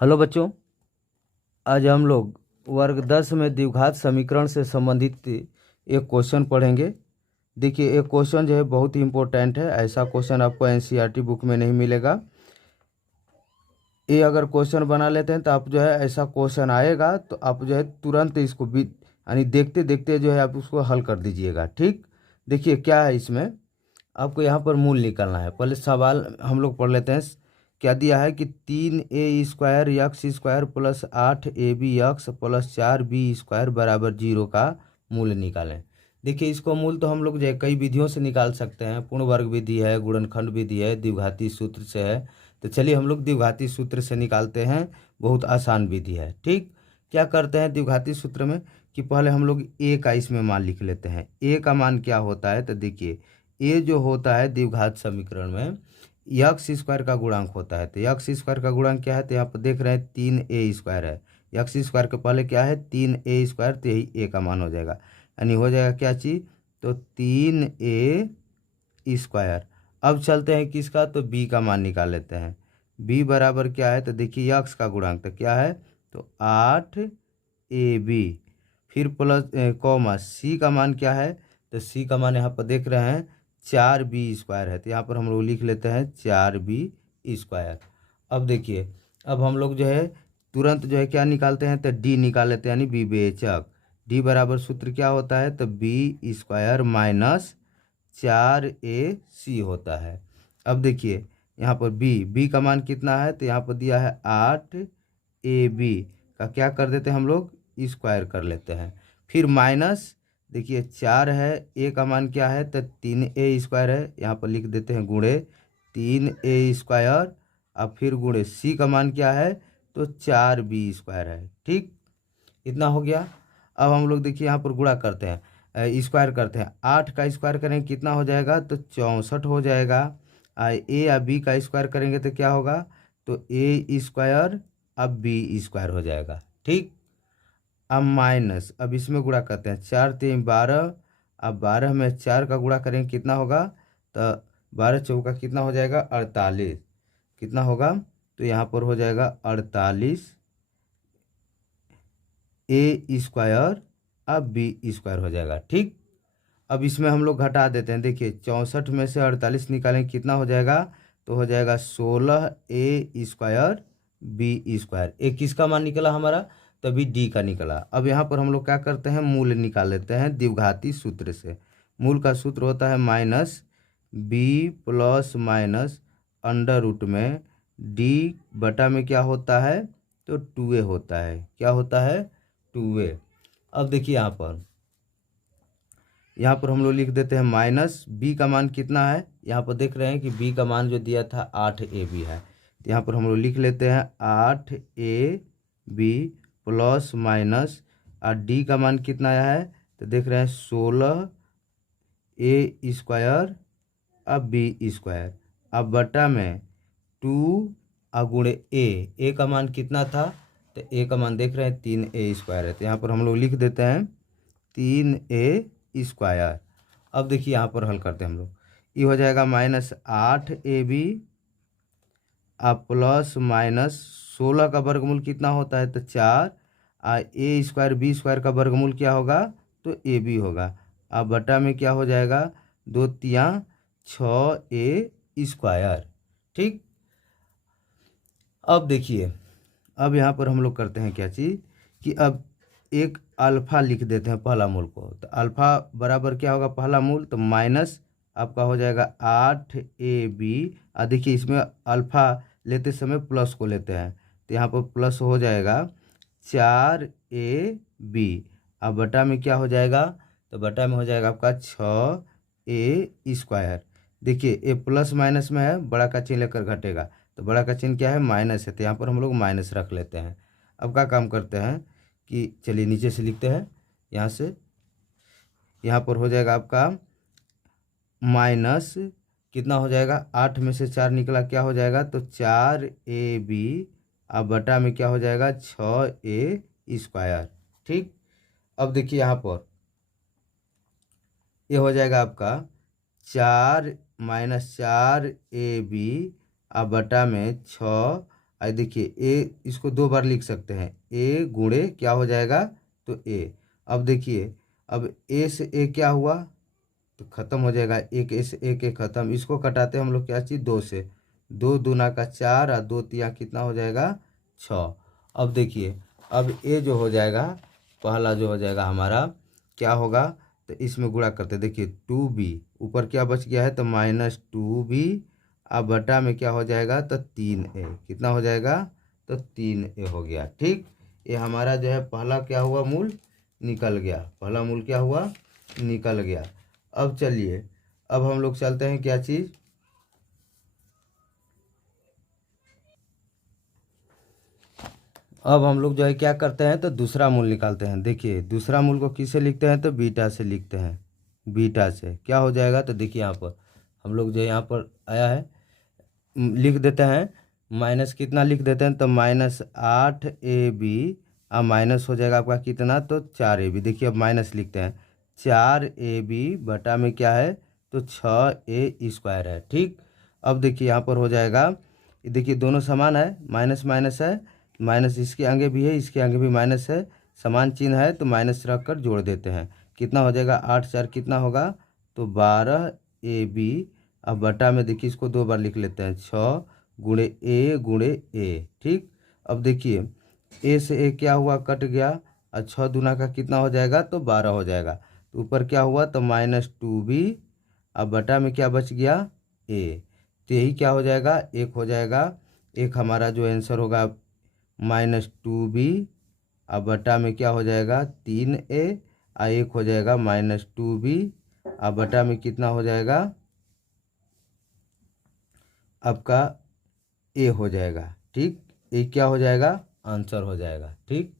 Hello बच्चों, आज हम लोग वर्ग 10 में द्विघात समीकरण से संबंधित एक क्वेश्चन पढ़ेंगे। देखिए, एक क्वेश्चन जो है बहुत ही इम्पोर्टेंट है। ऐसा क्वेश्चन आपको एनसीईआरटी बुक में नहीं मिलेगा। ये अगर क्वेश्चन बना लेते हैं तो आप जो है ऐसा क्वेश्चन आएगा तो आप जो है तुरंत इसको भी यानी देखते देखते जो है आप उसको हल कर दीजिएगा। ठीक, देखिए क्या है इसमें। आपको यहाँ पर मूल निकालना है। पहले सवाल हम लोग पढ़ लेते हैं। क्या दिया है कि 3a² x square plus 8ab plus 4b² बराबर 0 का मूल निकालें। देखिए, इसको मूल तो हम लोग जो है कई विधियों से निकाल सकते हैं। पूर्ण वर्ग विधि है, गुणनखंड विधि है, द्विघाती सूत्र से है। तो चलिए हम लोग द्विघाती सूत्र से निकालते हैं। बहुत आसान विधि है। ठीक, क्या करते हैं द्विघाती सूत्र में कि पहले हम लोग a का इसमें मान लिख लेते हैं। a का मान क्या होता है तो देखिए, a जो होता है द्विघात समीकरण में यक्स² का गुणांक होता है। तो यक्स² का गुणांक क्या है तो यहाँ पर देख रहे हैं 3a² है। यक्स² के पहले क्या है 3a², तो यही a का मान हो जाएगा। यानी हो जाएगा क्या चीज़ तो 3a²। अब चलते हैं किसका तो b का मान निकाल लेते हैं। b बराबर क्या है तो देखिए यक्स का गुणांक तो क्या है तो 8ab, फिर प्लस कॉमा c का मान क्या है तो c का मान यहाँ पर देख रहे हैं 4b² है। तो यहाँ पर हम लोग लिख लेते हैं 4b²। अब देखिए, अब हम लोग जो है तुरंत जो है क्या निकालते हैं तो d निकाल लेते हैं, यानी विवेचक। d बराबर सूत्र क्या होता है तो b² माइनस 4ac होता है। अब देखिए यहाँ पर b का मान कितना है तो यहाँ पर दिया है 8ab का क्या कर देते हैं हम लोग स्क्वायर कर लेते हैं। फिर माइनस देखिए 4 है, a का मान क्या है तो 3a² है। यहाँ पर लिख देते हैं गुणे 3a²। अब फिर गुणे c का मान क्या है तो 4b² है। ठीक, इतना हो गया। अब हम लोग देखिए यहाँ पर गुणा करते हैं, स्क्वायर करते हैं। 8 का स्क्वायर करेंगे कितना हो जाएगा तो 64 हो जाएगा। a या b का स्क्वायर करेंगे तो क्या होगा तो a² अब b² हो जाएगा। ठीक, अब माइनस, अब इसमें गुणा करते हैं 4 3 12। अब 12 में 4 का गुणा करेंगे कितना होगा तो 12 चौका कितना हो जाएगा 48। कितना होगा तो यहाँ पर हो जाएगा 48 a² अब b² हो जाएगा। ठीक, अब इसमें हम लोग घटा देते हैं। देखिए 64 में से 48 निकालेंगे कितना हो जाएगा तो हो जाएगा 16a² b²। एक किसका मान निकला हमारा तभी d का निकला। अब यहाँ पर हम लोग क्या करते हैं मूल निकाल लेते हैं द्विघाती सूत्र से। मूल का सूत्र होता है minus b plus minus under root में d बटा में क्या होता है तो 2a होता है। क्या होता है 2a। अब देखिए यहाँ पर हम लोग लिख देते हैं माइनस b का मान कितना है। यहाँ पर देख रहे हैं कि b का मान जो दिया था 8ab है। तो यहाँ पर हम लोग लिख लेते हैं 8ab प्लस माइनस और d का मान कितना है तो देख रहे हैं 16a² अब b²। अब बटा में 2 गुणे a का मान कितना था तो a का मान देख रहे हैं 3a² है। तो यहाँ पर हम लोग लिख देते हैं 3a²। अब देखिए यहाँ पर हल करते हैं हम लोग। ये हो जाएगा माइनस 8ab अब प्लस माइनस 16 का वर्गमूल कितना होता है तो 4 a² b² का वर्गमूल क्या होगा तो ab होगा। अब बटा में क्या हो जाएगा 2 तियाँ 6a²। ठीक, अब देखिए, अब यहाँ पर हम लोग करते हैं क्या चीज़ कि अब एक अल्फ़ा लिख देते हैं पहला मूल को। तो अल्फ़ा बराबर क्या होगा पहला मूल तो माइनस आपका हो जाएगा 8ab। देखिए इसमें अल्फ़ा लेते समय प्लस को लेते हैं तो यहाँ पर प्लस हो जाएगा 4ab। अब बटा में क्या हो जाएगा तो बटा में हो जाएगा आपका 6a²। देखिए ए प्लस माइनस में है, बड़ा का चिन्ह लेकर घटेगा तो बड़ा का चिन्ह क्या है माइनस है। तो यहाँ पर हम लोग माइनस रख लेते हैं। अब क्या काम करते हैं कि चलिए नीचे से लिखते हैं यहाँ से। यहाँ पर हो जाएगा आपका माइनस कितना हो जाएगा 8 में से 4 निकला क्या हो जाएगा तो 4ab अब बटा में क्या हो जाएगा 6a²। ठीक, अब देखिए यहाँ पर ये हो जाएगा आपका 4 माइनस 4ab अब बटा में 6 आई देखिए ए, इसको 2 बार लिख सकते हैं, ए गुणे क्या हो जाएगा तो ए। अब देखिए अब ए से ए क्या हुआ तो ख़त्म हो जाएगा, एक ए से एक एक ख़त्म, इसको कटाते हैं हम लोग क्या चीज़ 2 से, 2 दूना का 4 और 2 तिया कितना हो जाएगा 6। अब देखिए अब ए जो हो जाएगा पहला जो हो जाएगा हमारा क्या होगा तो इसमें गुणा करते देखिए 2b, ऊपर क्या बच गया है तो -2b, अब बटा में क्या हो जाएगा तो 3a, कितना हो जाएगा तो 3a हो गया। ठीक, ये हमारा जो है पहला क्या हुआ मूल निकल गया, पहला मूल क्या हुआ निकल गया। अब चलिए अब हम लोग चलते हैं क्या चीज़, अब हम लोग जो है क्या करते हैं तो दूसरा मूल निकालते हैं। देखिए दूसरा मूल को किससे लिखते हैं तो बीटा से लिखते हैं, बीटा से क्या हो जाएगा तो देखिए यहाँ पर हम लोग जो यहाँ पर आया है लिख देते हैं, माइनस कितना लिख देते हैं तो -8ab, अब माइनस हो जाएगा आपका कितना तो 4ab। देखिए अब माइनस लिखते हैं 4ab बटा में क्या है तो 6a² है। ठीक, अब देखिए यहाँ पर हो जाएगा, देखिए दोनों समान है, माइनस माइनस है, माइनस इसके आगे भी है इसके आगे भी माइनस है, समान चिन्ह है तो माइनस रख कर जोड़ देते हैं, कितना हो जाएगा 8 4 कितना होगा तो 12ab। अब बटा में देखिए इसको 2 बार लिख लेते हैं 6 गुणे ए। ठीक, अब देखिए ए से ए क्या हुआ कट गया और 6 दूना का कितना हो जाएगा तो 12 हो जाएगा, तो ऊपर क्या हुआ तो -2b, अब बटा में क्या बच गया ए, तो यही क्या हो जाएगा एक हो जाएगा, एक हमारा जो आंसर होगा -2b, अब बटा में क्या हो जाएगा 3a, और एक हो जाएगा -2b, अब बटा में कितना हो जाएगा आपका ए हो जाएगा। ठीक, ये क्या हो जाएगा आंसर हो जाएगा। ठीक।